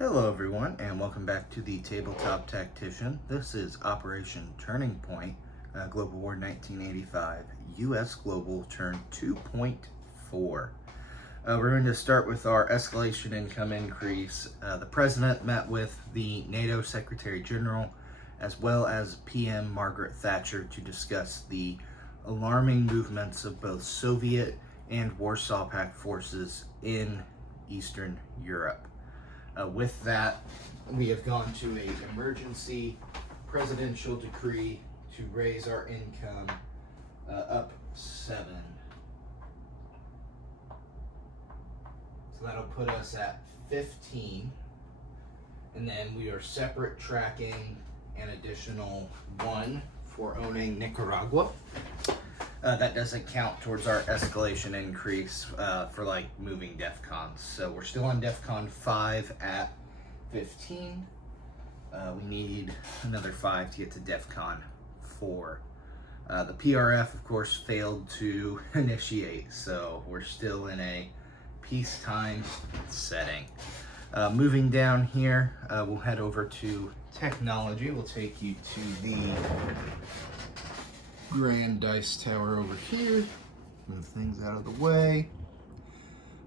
Hello everyone, and welcome back to the Tabletop Tactician. This is Operation Turning Point, Global War 1985, U.S. Global Turn 2.4. We're going to start with our escalation income increase. The President met with the NATO Secretary General as well as PM Margaret Thatcher to discuss the alarming movements of both Soviet and Warsaw Pact forces in Eastern Europe. With that, we have gone to an emergency presidential decree to raise our income up 7. So that'll put us at 15. And then we are separate tracking an additional 1 for owning Nicaragua. That doesn't count towards our escalation increase for like moving DEFCONs. So we're still on DEFCON 5 at 15. We need another 5 to get to DEFCON 4. The PRF, of course, failed to initiate, so we're still in a peacetime setting. Moving down here, we'll head over to technology. We'll take you to the Grand Dice Tower over here. Move things out of the way.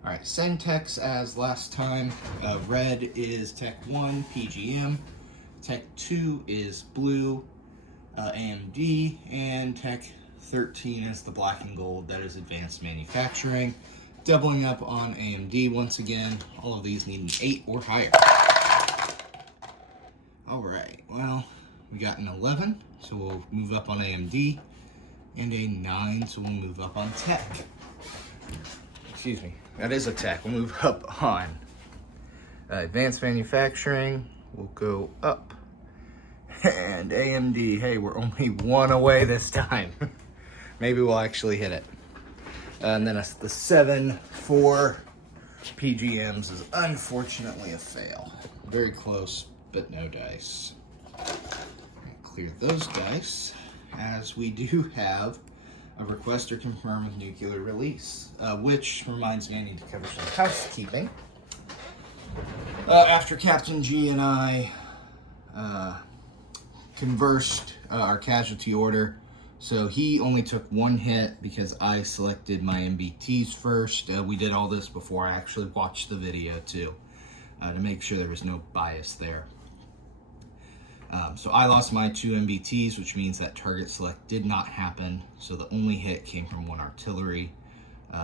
All right, same techs as last time. Red is Tech 1, PGM. Tech 2 is blue, AMD. And Tech 13 is the black and gold. That is advanced manufacturing. Doubling up on AMD once again. All of these need an 8 or higher. All right, well, we got an 11, so we'll move up on AMD. And a 9, so we'll move up on tech. Excuse me, that is a tech. We'll move up on advanced manufacturing. We'll go up. And AMD, hey, we're only 1 away this time. Maybe we'll actually hit it. And then the 7 for PGMs is unfortunately a fail. Very close, but no dice. Clear those dice, as we do have a request or confirm with nuclear release, which reminds me I need to cover some housekeeping. After Captain G and I conversed our casualty order, so he only took 1 hit because I selected my MBTs first. We did all this before I actually watched the video too, to make sure there was no bias there. So I lost my 2 MBTs, which means that target select did not happen. So the only hit came from 1 artillery.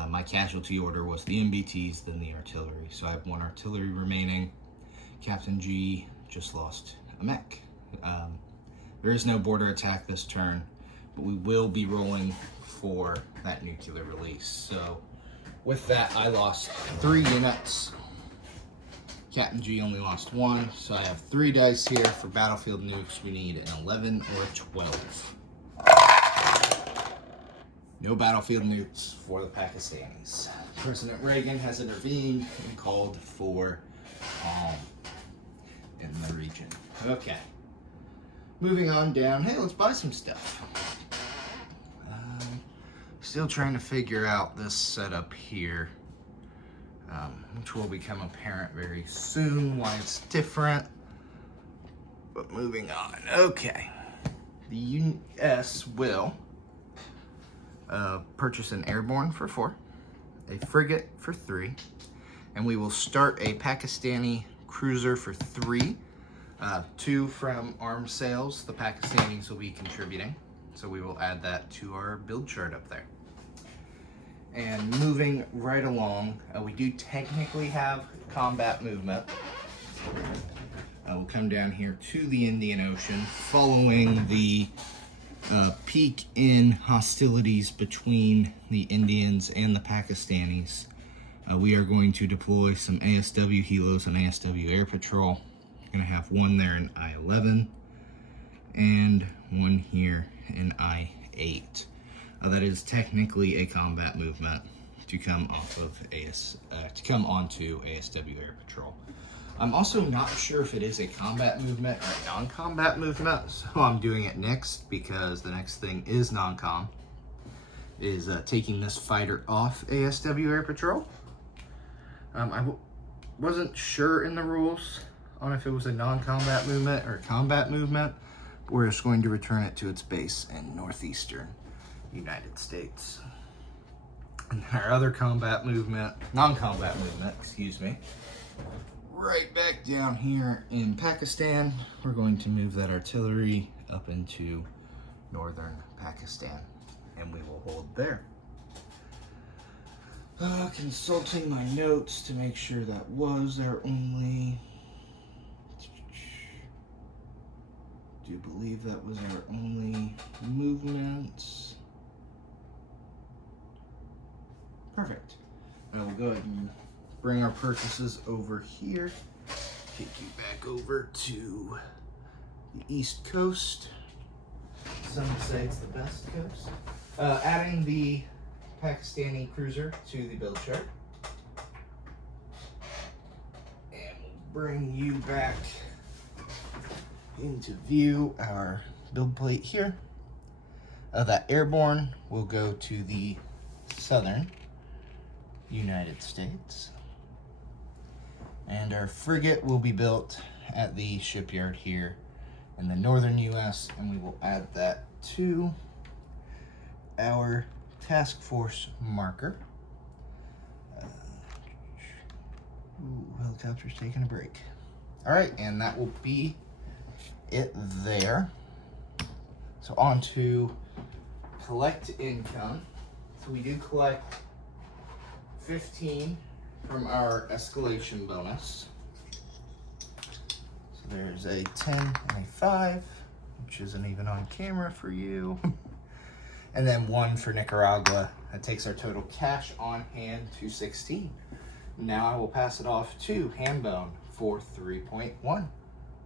My casualty order was the MBTs, then the artillery. So I have 1 artillery remaining. Captain G just lost a mech. There is no border attack this turn, but we will be rolling for that nuclear release. So with that, I lost 3 units. Captain G only lost 1, so I have 3 dice here. For battlefield nukes, we need an 11 or a 12. No battlefield nukes for the Pakistanis. President Reagan has intervened and called for calm in the region. Okay. Moving on down. Hey, let's buy some stuff. Still trying to figure out this setup here. Which will become apparent very soon, why it's different. But moving on. Okay. The U.S. will purchase an airborne for 4, a frigate for 3, and we will start a Pakistani cruiser for 3. 2 from arms sales. The Pakistanis will be contributing, so we will add that to our build chart up there. And moving right along, we do technically have combat movement. We'll come down here to the Indian Ocean following the peak in hostilities between the Indians and the Pakistanis. We are going to deploy some ASW helos and ASW air patrol. Going to have 1 there in I-11 and 1 here in I-8. That is technically a combat movement to come off of to come onto ASW Air Patrol. I'm also not sure if it is a combat movement or a non-combat movement, so I'm doing it next because the next thing is non-com. Is taking this fighter off ASW Air Patrol. I wasn't sure in the rules on if it was a non-combat movement or combat movement. We're just going to return it to its base in northeastern United States. And then our other combat movement, non-combat movement, excuse me, right back down here in Pakistan, we're going to move that artillery up into northern Pakistan, and we will hold there. Consulting my notes to make sure that was our only, do believe that was our only movement. Perfect. I will go ahead and bring our purchases over here. Take you back over to the East Coast. Some say it's the best coast. Adding the Pakistani cruiser to the build chart. And we'll bring you back into view our build plate here. That airborne will go to the southern United States. And our frigate will be built at the shipyard here in the northern US, and we will add that to our task force marker. Helicopter's taking a break. All right, and that will be it there. So on to collect income. So we do collect 15 from our escalation bonus. So there's a 10 and a 5, which isn't even on camera for you. And then 1 for Nicaragua. That takes our total cash on hand to 16. Now I will pass it off to Hambone for 3.1.